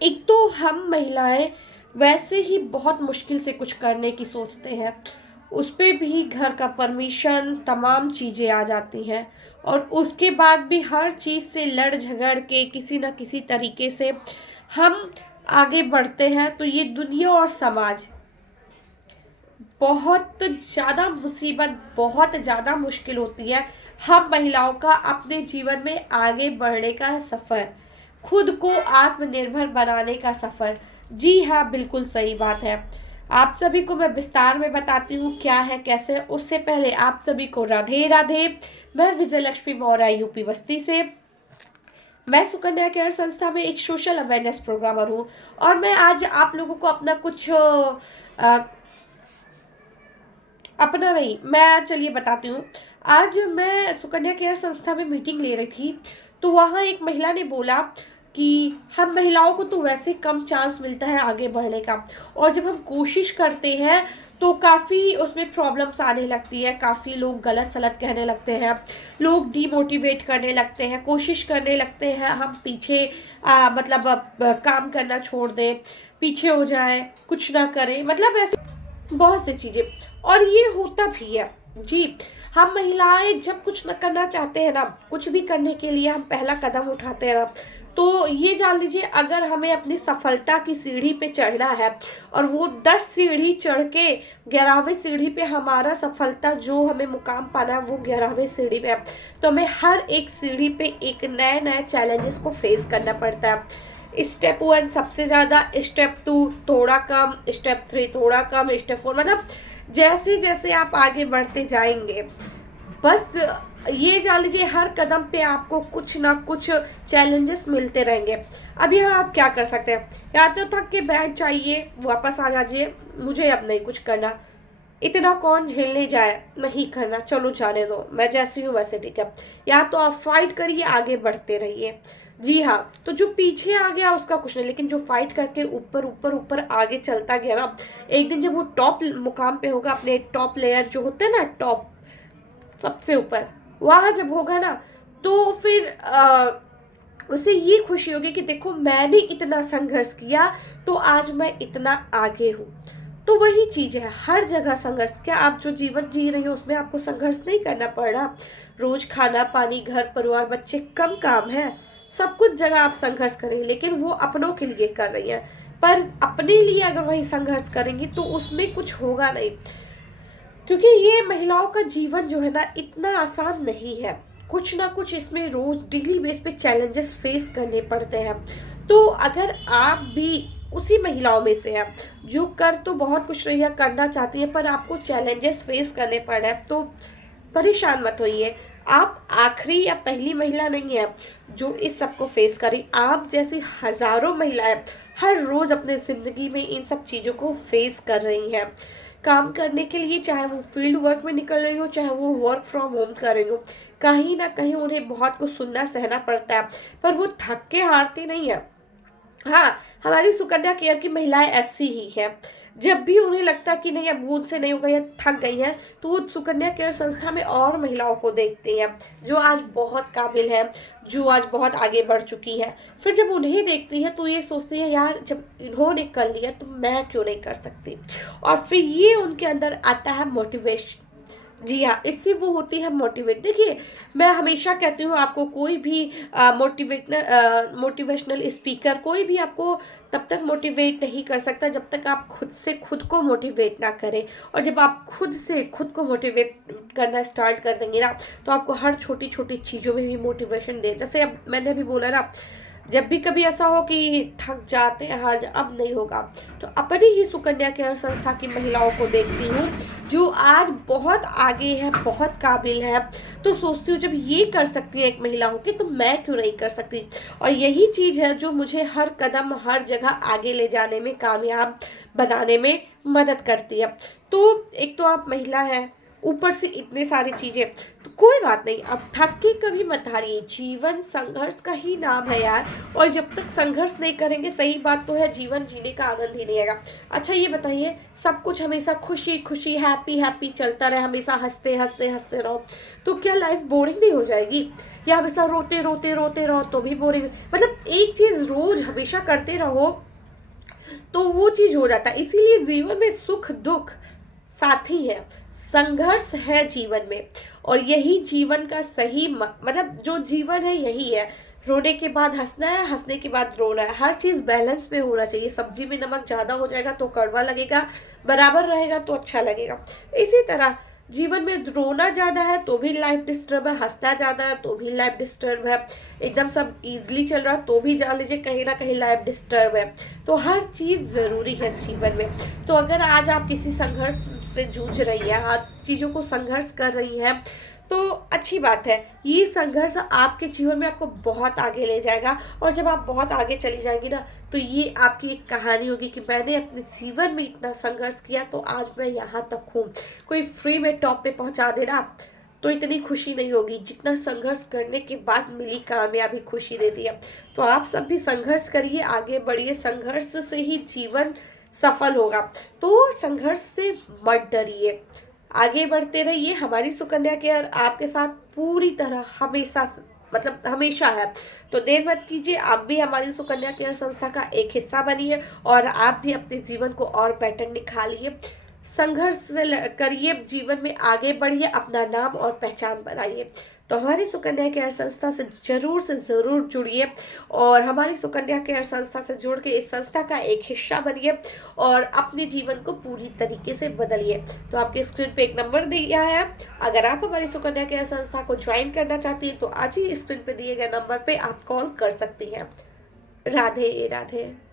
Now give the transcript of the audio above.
एक तो हम महिलाएं वैसे ही बहुत मुश्किल से कुछ करने की सोचते हैं, उस पे भी घर का परमिशन तमाम चीज़ें आ जाती हैं और उसके बाद भी हर चीज़ से लड़ झगड़ के किसी न किसी तरीके से हम आगे बढ़ते हैं, तो ये दुनिया और समाज बहुत ज़्यादा मुसीबत, बहुत ज़्यादा मुश्किल होती है हम महिलाओं का अपने जीवन में आगे बढ़ने का सफ़र, खुद को आत्मनिर्भर बनाने का सफ़र। जी हाँ, बिल्कुल सही बात है। आप सभी को मैं विस्तार में बताती हूँ क्या है, कैसे है। उससे पहले आप सभी को राधे राधे। मैं विजय लक्ष्मी मौर्य यूपी बस्ती से। मैं सुकन्या केयर संस्था में एक सोशल अवेयरनेस प्रोग्रामर हूँ और मैं आज आप लोगों को अपना कुछ अपना नहीं, मैं चलिए बताती हूँ। आज मैं सुकन्या केयर संस्था में मीटिंग ले रही थी, तो वहाँ एक महिला ने बोला कि हम महिलाओं को तो वैसे कम चांस मिलता है आगे बढ़ने का, और जब हम कोशिश करते हैं तो काफ़ी उसमें प्रॉब्लम्स आने लगती है, काफ़ी लोग गलत सलत कहने लगते हैं, लोग डीमोटिवेट करने लगते हैं, कोशिश करने लगते हैं हम पीछे मतलब काम करना छोड़ दें, पीछे हो जाए, कुछ ना करें, मतलब ऐसे बहुत सी चीज़ें। और ये होता भी है। जी, हम महिलाएं जब कुछ न करना चाहते हैं ना, कुछ भी करने के लिए हम पहला कदम उठाते हैं ना, तो ये जान लीजिए अगर हमें अपनी सफलता की सीढ़ी पे चढ़ना है और वो 10 सीढ़ी चढ़ के 11वीं सीढ़ी पे हमारा सफलता जो हमें मुकाम पाना है वो 11वीं सीढ़ी पे है, तो हमें हर एक सीढ़ी पे एक नए नए चैलेंजेस को फेस करना पड़ता है। स्टेप 1 सबसे ज़्यादा, स्टेप 2 थोड़ा कम, स्टेप 3 थोड़ा कम, स्टेप 4 मतलब जैसे जैसे आप आगे बढ़ते जाएंगे, बस ये जान लीजिए हर कदम पे आपको कुछ ना कुछ चैलेंजेस मिलते रहेंगे। अब यहाँ आप क्या कर सकते हैं, या तो थक के बैठ जाइए, वापस आ जाइए, मुझे अब नहीं कुछ करना, इतना कौन झेलने जाए, नहीं करना, चलो जाने दो, मैं जैसी हूँ वैसे ठीक है। या तो आप फाइट करिए, आगे बढ़ते रहिए। जी हाँ, तो जो पीछे आ गया उसका कुछ नहीं, लेकिन जो फाइट करके ऊपर ऊपर ऊपर आगे चलता गया ना, एक दिन जब वो टॉप मुकाम पे होगा, अपने टॉप लेयर जो होते हैं ना, टॉप सबसे ऊपर, वहां जब होगा ना, तो फिर उसे ये खुशी होगी कि देखो मैंने इतना संघर्ष किया तो आज मैं इतना आगे हूँ। तो वही चीज है, हर जगह संघर्ष। क्या आप जो जीवन जी रही हो उसमें आपको संघर्ष नहीं करना पड़ रहा? रोज खाना पानी घर परिवार बच्चे कम काम है, सब कुछ जगह आप संघर्ष करेंगे, लेकिन वो अपनों के लिए कर रही है। पर अपने लिए अगर वही संघर्ष करेंगी तो उसमें कुछ होगा नहीं, क्योंकि ये महिलाओं का जीवन जो है ना इतना आसान नहीं है, कुछ ना कुछ इसमें रोज डेली बेस पे चैलेंजेस फेस करने पड़ते हैं। तो अगर आप भी उसी महिलाओं में से हैं जो कर तो बहुत कुछ रही है, करना चाहती है, पर आपको चैलेंजेस फेस करने पड़ रहे हैं, तो परेशान मत होइए। आप आखिरी या पहली महिला नहीं है जो इस सब को फेस करी, आप जैसी हजारों महिलाएं हर रोज अपने जिंदगी में इन सब चीजों को फेस कर रही हैं। काम करने के लिए, चाहे वो फील्ड वर्क में निकल रही हो, चाहे वो वर्क फ्रॉम होम कर रही हो, कहीं ना कहीं उन्हें बहुत कुछ सुनना सहना पड़ता है, पर वो थक के हारती नहीं है। हाँ, हमारी सुकन्या केयर की महिलाएं ऐसी ही हैं। जब भी उन्हें लगता कि नहीं अब मुझसे नहीं होगा या थक गई हैं, तो वो सुकन्या केयर संस्था में और महिलाओं को देखती हैं जो आज बहुत काबिल है, जो आज बहुत आगे बढ़ चुकी है। फिर जब उन्हें देखती है तो ये सोचती है यार जब इन्होंने कर लिया तो मैं क्यों नहीं कर सकती, और फिर ये उनके अंदर आता है मोटिवेशन। जी हाँ, इससे वो होती है मोटिवेट। देखिए, मैं हमेशा कहती हूँ आपको, कोई भी मोटिवेशनल स्पीकर कोई भी आपको तब तक मोटिवेट नहीं कर सकता जब तक आप खुद से खुद को मोटिवेट ना करें। और जब आप खुद से खुद को मोटिवेट करना स्टार्ट कर देंगे ना, तो आपको हर छोटी छोटी चीज़ों में भी मोटिवेशन दे। जैसे अब मैंने अभी बोला ना, जब भी कभी ऐसा हो कि थक जाते हैं, अब नहीं होगा, तो अपनी ही सुकन्या केयर संस्था की महिलाओं को देखती हूँ जो आज बहुत आगे है, बहुत काबिल है, तो सोचती हूँ जब ये कर सकती है एक महिला होके तो मैं क्यों नहीं कर सकती। और यही चीज़ है जो मुझे हर कदम हर जगह आगे ले जाने में, कामयाब बनाने में मदद करती है। तो एक तो आप महिला हैं, ऊपर से इतनी सारी चीज़ें, तो कोई बात नहीं, अब थक के कभी मत हारिए, जीवन संघर्ष का ही नाम है यार। और जब तक संघर्ष नहीं करेंगे, सही बात तो है, जीवन जीने का आनंद ही नहीं आएगा। अच्छा ये बताइए, सब कुछ हमेशा खुशी खुशी हैप्पी हैप्पी चलता रहे, हमेशा हंसते हंसते हंसते रहो, तो क्या लाइफ बोरिंग नहीं हो जाएगी? या हमेशा रोते रोते रोते रहो तो भी बोरिंग, मतलब एक चीज रोज हमेशा करते रहो तो वो चीज हो जाता है। इसीलिए जीवन में सुख दुख साथी है, संघर्ष है जीवन में, और यही जीवन का सही मतलब जो जीवन है यही है। रोने के बाद हंसना है, हंसने के बाद रोना है, हर चीज बैलेंस में होना चाहिए। सब्जी में नमक ज्यादा हो जाएगा तो कड़वा लगेगा, बराबर रहेगा तो अच्छा लगेगा। इसी तरह जीवन में रोना ज्यादा है तो भी लाइफ डिस्टर्ब है, हंसना ज्यादा है तो भी लाइफ डिस्टर्ब है, एकदम सब इजीली चल रहा है तो भी जान लीजिए कहीं ना कहीं लाइफ डिस्टर्ब है। तो हर चीज जरूरी है जीवन में। तो अगर आज आप किसी संघर्ष से जूझ रही है, आप चीजों को संघर्ष कर रही है, तो अच्छी बात है। ये संघर्ष आपके जीवन में आपको बहुत आगे ले जाएगा, और जब आप बहुत आगे चली जाएंगी ना, तो ये आपकी एक कहानी होगी कि मैंने अपने जीवन में इतना संघर्ष किया तो आज मैं यहाँ तक हूँ। कोई फ्री में टॉप पे पहुँचा देना तो इतनी खुशी नहीं होगी जितना संघर्ष करने के बाद मिली कामयाबी खुशी देती है। तो आप सब भी संघर्ष करिए, आगे बढ़िए, संघर्ष से ही जीवन सफल होगा। तो संघर्ष से मत डरिए, आगे बढ़ते रहिए। हमारी सुकन्या केयर आपके साथ पूरी तरह हमेशा, मतलब हमेशा है। तो देर मत कीजिए, आप भी हमारी सुकन्या केयर संस्था का एक हिस्सा बनिए, और आप भी अपने जीवन को और बेटर निखारिए, संघर्ष करिए, जीवन में आगे बढ़िए, अपना नाम और पहचान बनाइए। तो हमारी सुकन्या केयर संस्था से ज़रूर जुड़िए, और हमारी सुकन्या केयर संस्था से जुड़ के इस संस्था का एक हिस्सा बनिए और अपने जीवन को पूरी तरीके से बदलिए। तो आपके स्क्रीन पे एक नंबर दिया है, अगर आप हमारी सुकन्या केयर संस्था को ज्वाइन करना चाहती हैं तो आज ही स्क्रीन पे दिए गए नंबर पे आप कॉल कर सकती हैं। राधे राधे।